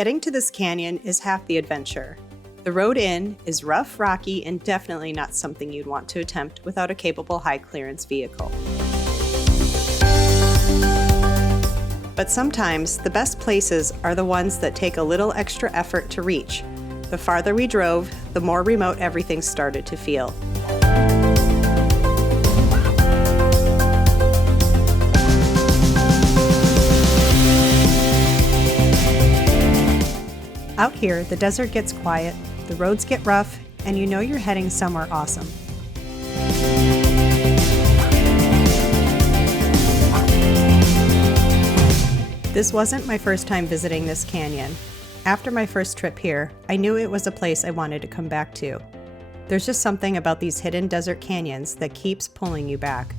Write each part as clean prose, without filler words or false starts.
Getting to this canyon is half the adventure. The road in is rough, rocky, and definitely not something you'd want to attempt without a capable high-clearance vehicle. But sometimes, the best places are the ones that take a little extra effort to reach. The farther we drove, the more remote everything started to feel. Out here, the desert gets quiet, the roads get rough, and you know you're heading somewhere awesome. This wasn't my first time visiting this canyon. After my first trip here, I knew it was a place I wanted to come back to. There's just something about these hidden desert canyons that keeps pulling you back.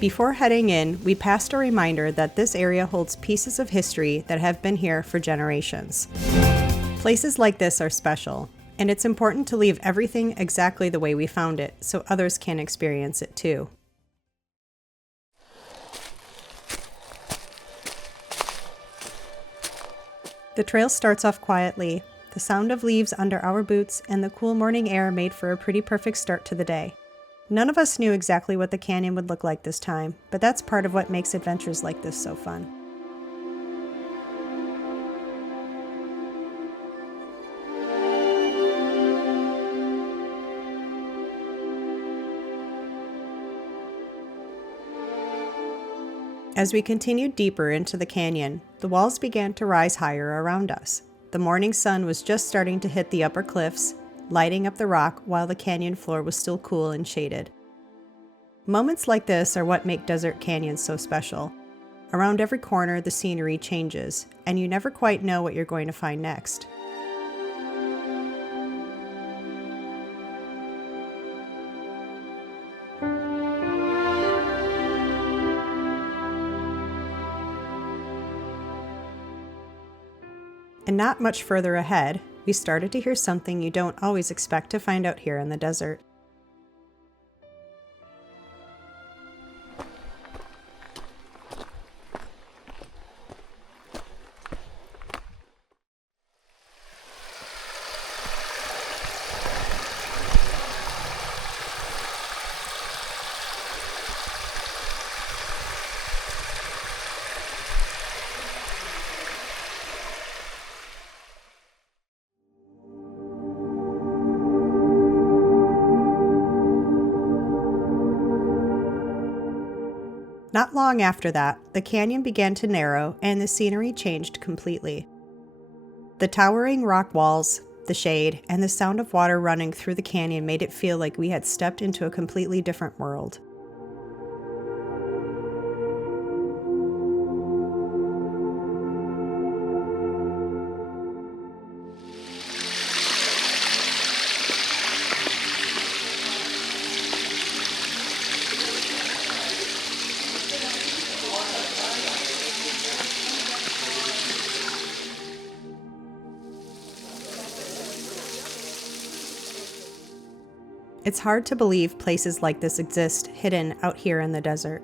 Before heading in, we passed a reminder that this area holds pieces of history that have been here for generations. Places like this are special, and it's important to leave everything exactly the way we found it so others can experience it too. The trail starts off quietly. The sound of leaves under our boots and the cool morning air made for a pretty perfect start to the day. None of us knew exactly what the canyon would look like this time, but that's part of what makes adventures like this so fun. As we continued deeper into the canyon, the walls began to rise higher around us. The morning sun was just starting to hit the upper cliffs, lighting up the rock while the canyon floor was still cool and shaded. Moments like this are what make desert canyons so special. Around every corner, the scenery changes, and you never quite know what you're going to find next. And not much further ahead, we started to hear something you don't always expect to find out here in the desert. Not long after that, the canyon began to narrow and the scenery changed completely. The towering rock walls, the shade, and the sound of water running through the canyon made it feel like we had stepped into a completely different world. It's hard to believe places like this exist hidden out here in the desert.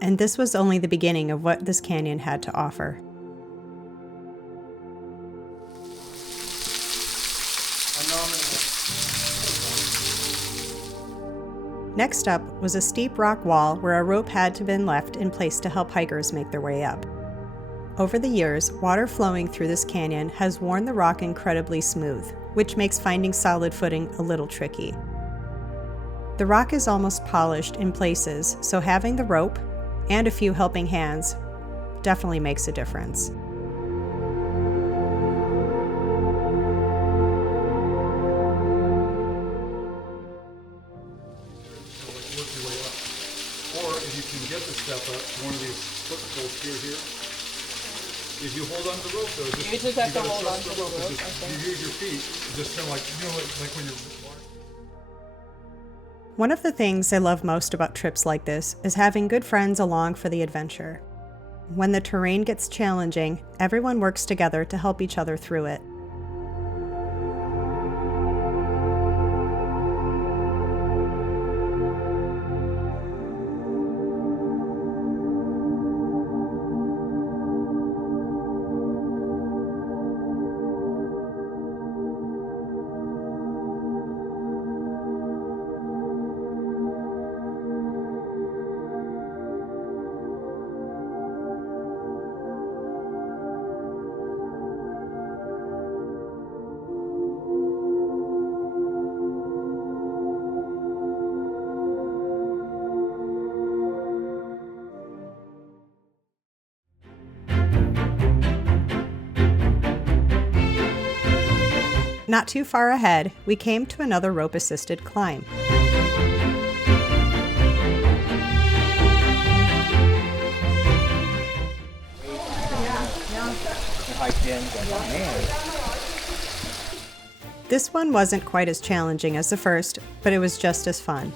And this was only the beginning of what this canyon had to offer. Next up was a steep rock wall where a rope had to have been left in place to help hikers make their way up. Over the years, water flowing through this canyon has worn the rock incredibly smooth, which makes finding solid footing a little tricky. The rock is almost polished in places, so having the rope and a few helping hands definitely makes a difference. Work your way up. Or if you can get the step up to one of these footholds here. If you hold on to the rope, though, you just have to hold on to the rope. You use your feet, just kind of like, like when you're... One of the things I love most about trips like this is having good friends along for the adventure. When the terrain gets challenging, everyone works together to help each other through it. Not too far ahead, we came to another rope-assisted climb. This one wasn't quite as challenging as the first, but it was just as fun.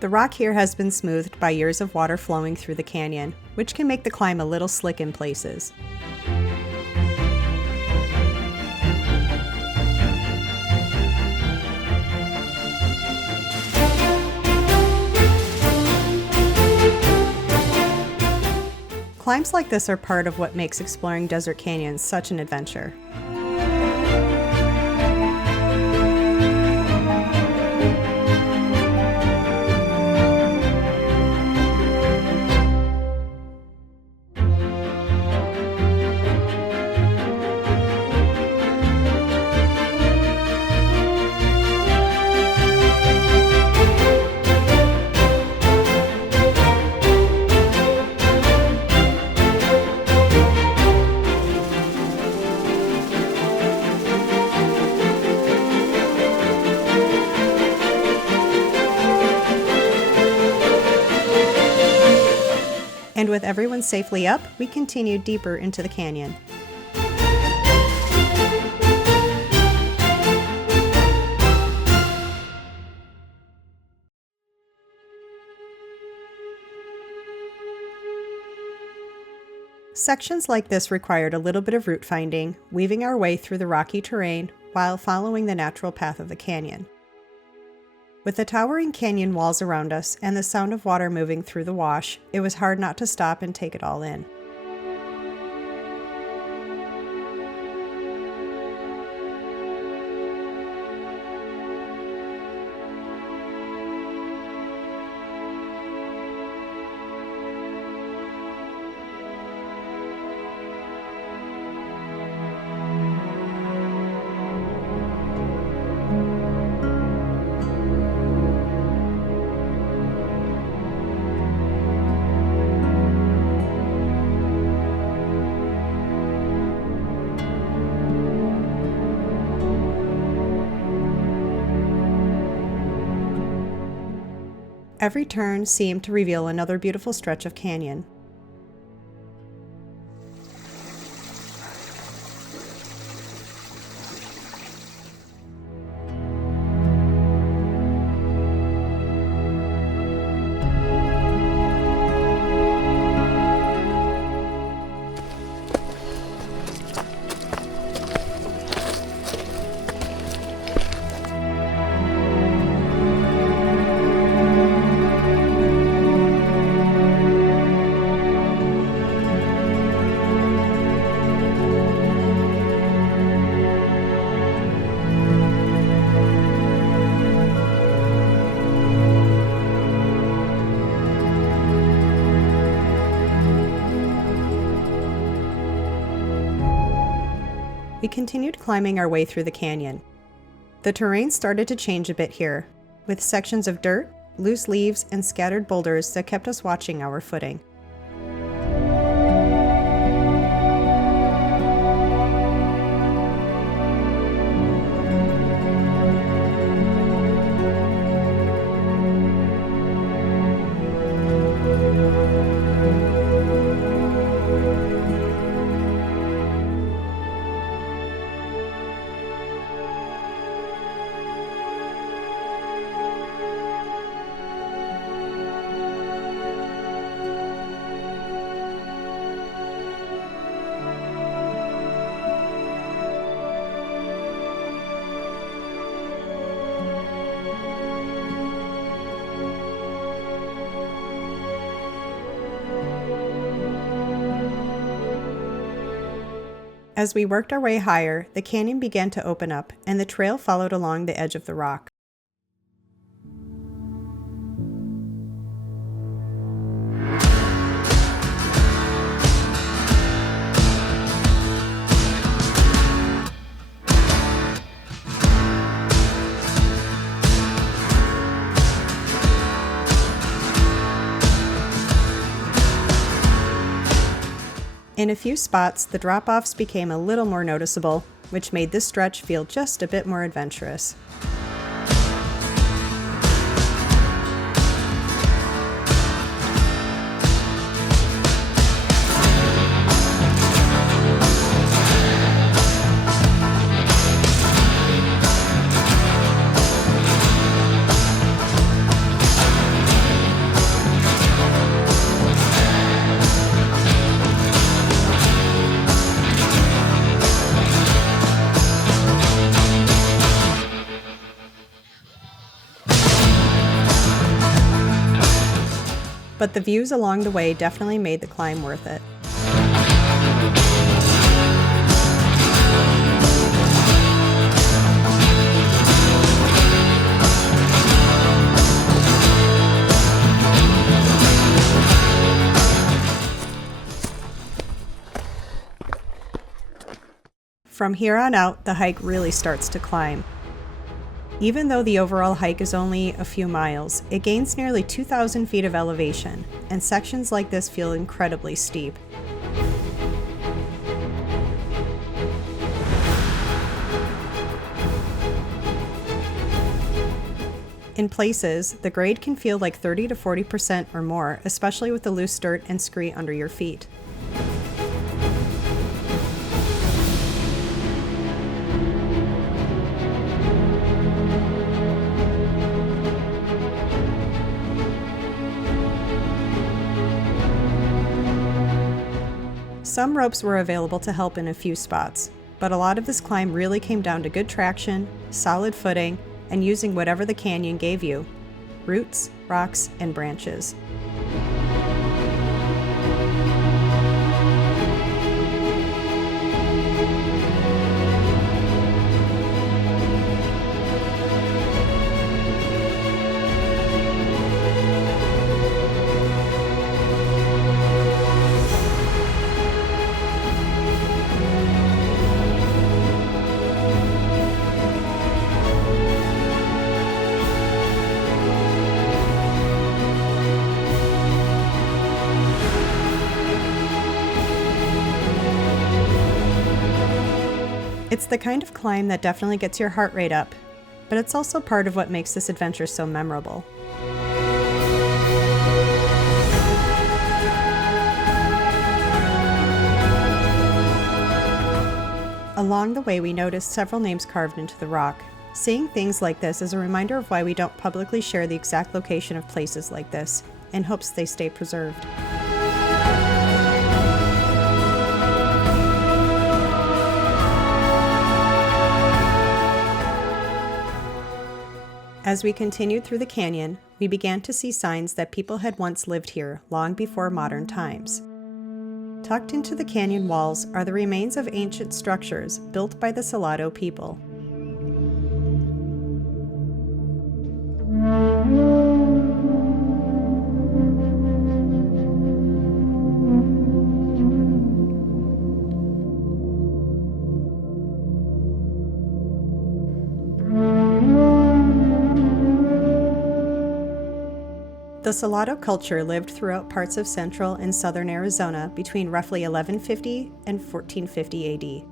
The rock here has been smoothed by years of water flowing through the canyon, which can make the climb a little slick in places. Climbs like this are part of what makes exploring desert canyons such an adventure. And with everyone safely up, we continued deeper into the canyon. Sections like this required a little bit of route finding, weaving our way through the rocky terrain while following the natural path of the canyon. With the towering canyon walls around us and the sound of water moving through the wash, it was hard not to stop and take it all in. Every turn seemed to reveal another beautiful stretch of canyon. We continued climbing our way through the canyon. The terrain started to change a bit here, with sections of dirt, loose leaves, and scattered boulders that kept us watching our footing. As we worked our way higher, the canyon began to open up, and the trail followed along the edge of the rock. In a few spots, the drop-offs became a little more noticeable, which made this stretch feel just a bit more adventurous. But the views along the way definitely made the climb worth it. From here on out, the hike really starts to climb. Even though the overall hike is only a few miles, it gains nearly 2,000 feet of elevation, and sections like this feel incredibly steep. In places, the grade can feel like 30 to 40% or more, especially with the loose dirt and scree under your feet. Some ropes were available to help in a few spots, but a lot of this climb really came down to good traction, solid footing, and using whatever the canyon gave you: roots, rocks, and branches. It's the kind of climb that definitely gets your heart rate up, but it's also part of what makes this adventure so memorable. Along the way, we noticed several names carved into the rock. Seeing things like this is a reminder of why we don't publicly share the exact location of places like this, in hopes they stay preserved. As we continued through the canyon, we began to see signs that people had once lived here long before modern times. Tucked into the canyon walls are the remains of ancient structures built by the Salado people. The Salado culture lived throughout parts of central and southern Arizona between roughly 1150 and 1450 AD.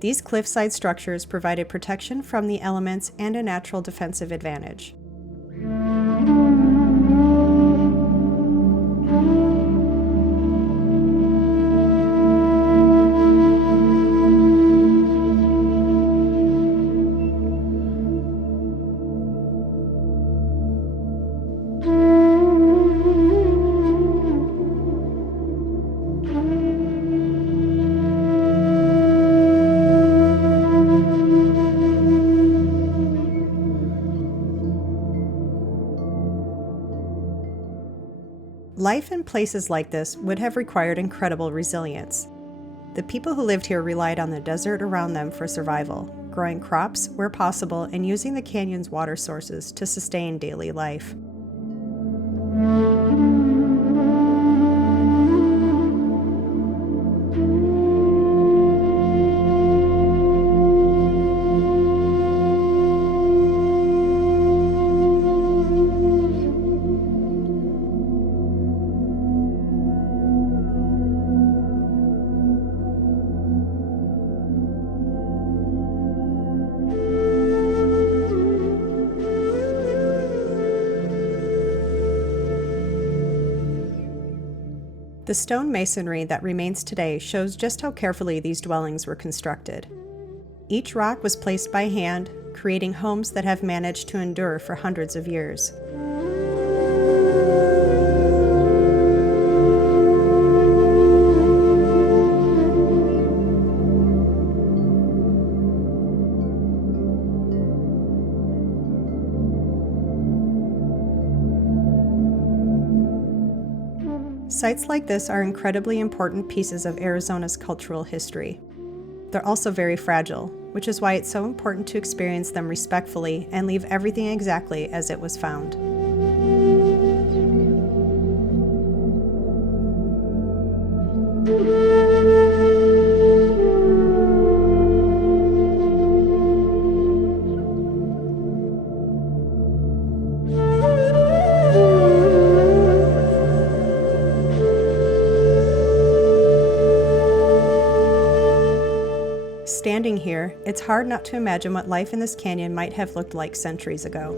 These cliffside structures provided protection from the elements and a natural defensive advantage. Life in places like this would have required incredible resilience. The people who lived here relied on the desert around them for survival, growing crops where possible and using the canyon's water sources to sustain daily life. The stone masonry that remains today shows just how carefully these dwellings were constructed. Each rock was placed by hand, creating homes that have managed to endure for hundreds of years. Sites like this are incredibly important pieces of Arizona's cultural history. They're also very fragile, which is why it's so important to experience them respectfully and leave everything exactly as it was found. Standing here, it's hard not to imagine what life in this canyon might have looked like centuries ago.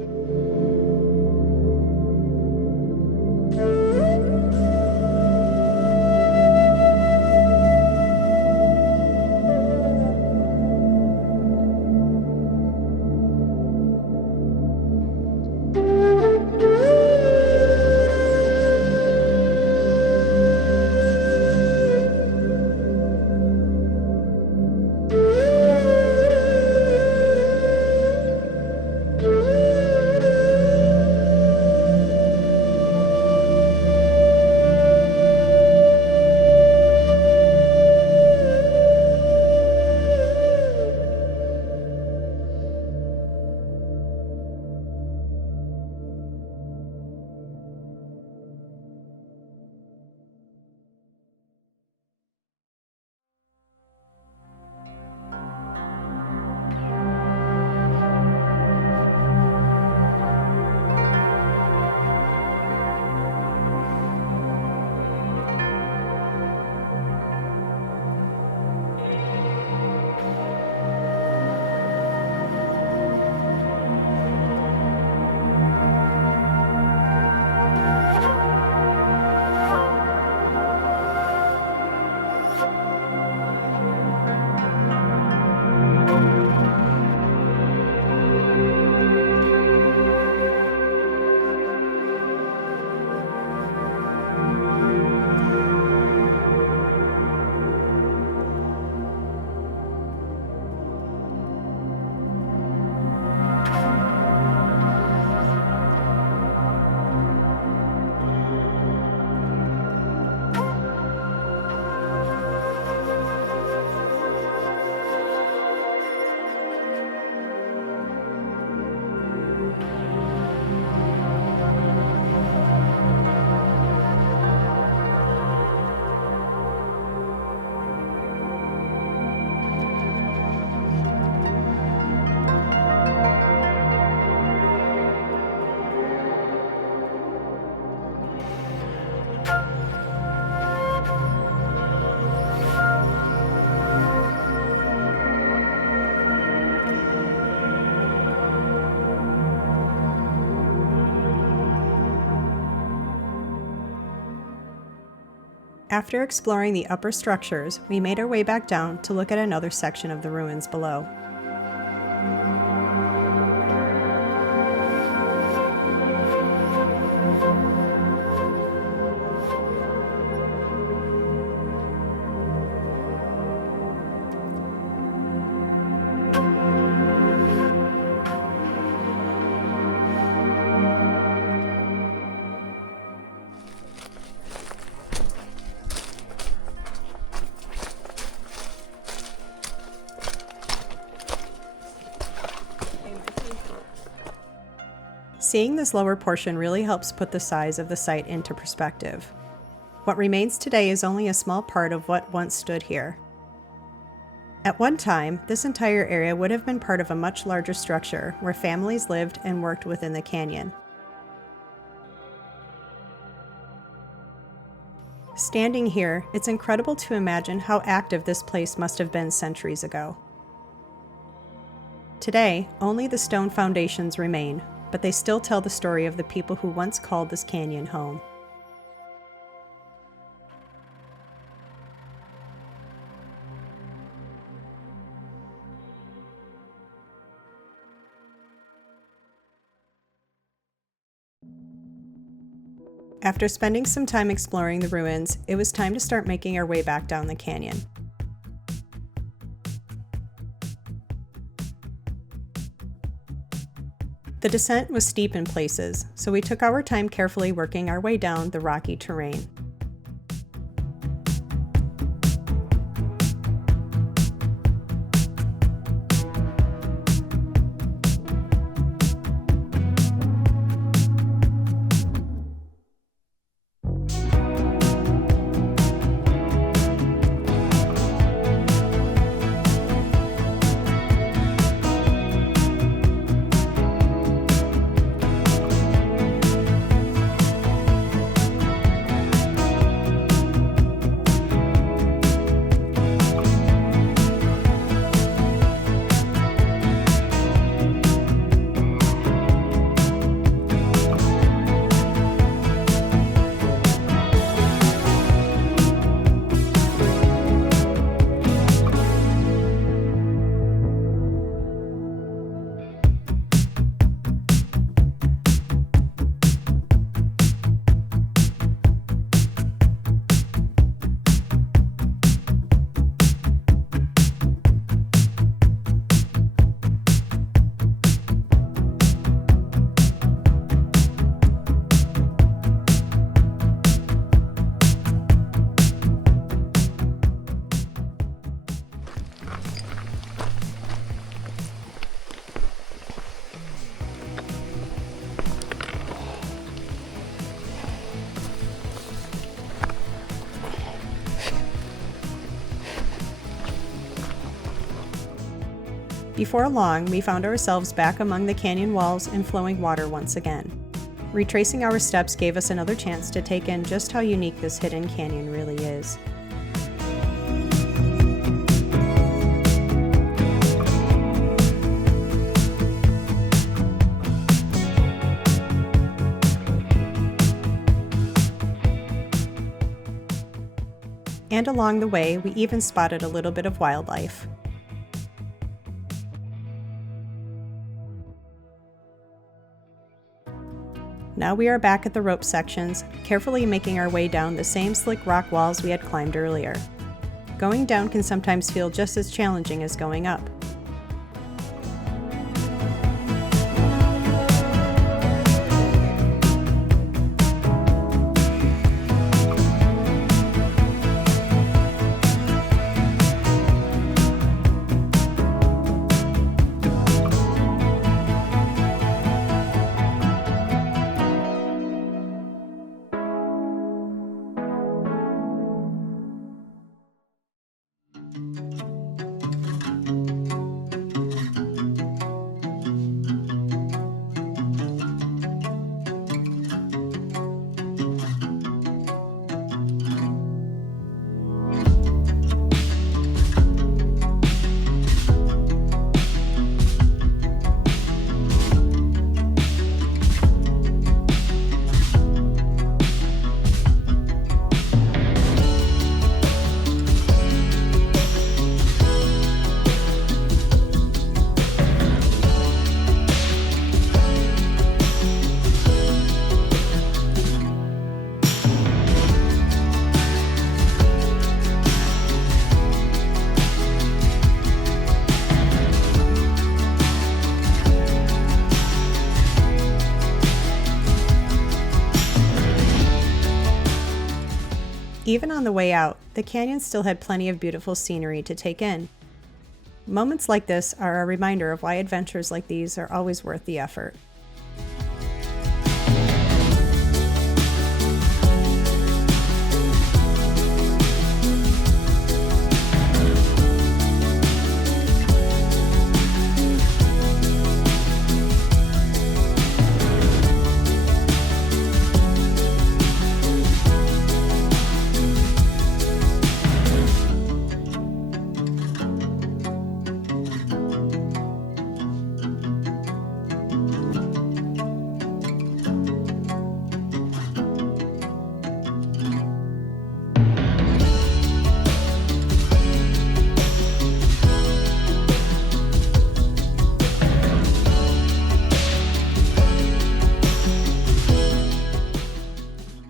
After exploring the upper structures, we made our way back down to look at another section of the ruins below. Seeing this lower portion really helps put the size of the site into perspective. What remains today is only a small part of what once stood here. At one time, this entire area would have been part of a much larger structure where families lived and worked within the canyon. Standing here, it's incredible to imagine how active this place must have been centuries ago. Today, only the stone foundations remain, but they still tell the story of the people who once called this canyon home. After spending some time exploring the ruins, it was time to start making our way back down the canyon. The descent was steep in places, so we took our time carefully working our way down the rocky terrain. Before long, we found ourselves back among the canyon walls and flowing water once again. Retracing our steps gave us another chance to take in just how unique this hidden canyon really is. And along the way, we even spotted a little bit of wildlife. Now we are back at the rope sections, carefully making our way down the same slick rock walls we had climbed earlier. Going down can sometimes feel just as challenging as going up. Even on the way out, the canyon still had plenty of beautiful scenery to take in. Moments like this are a reminder of why adventures like these are always worth the effort.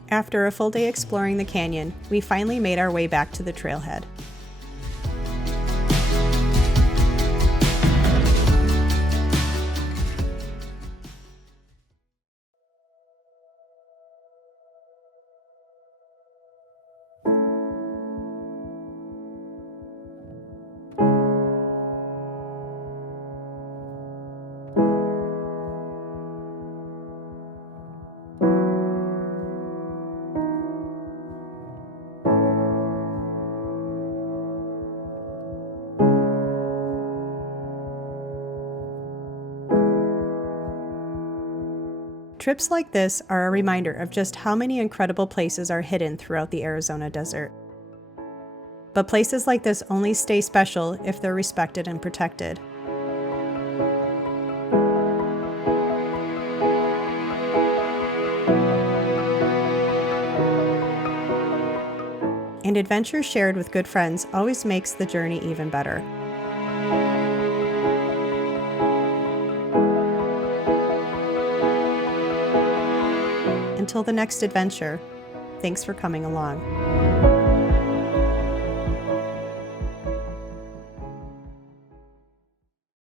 After a full day exploring the canyon, we finally made our way back to the trailhead. Trips like this are a reminder of just how many incredible places are hidden throughout the Arizona desert. But places like this only stay special if they're respected and protected. And adventure shared with good friends always makes the journey even better. Until the next adventure, thanks for coming along.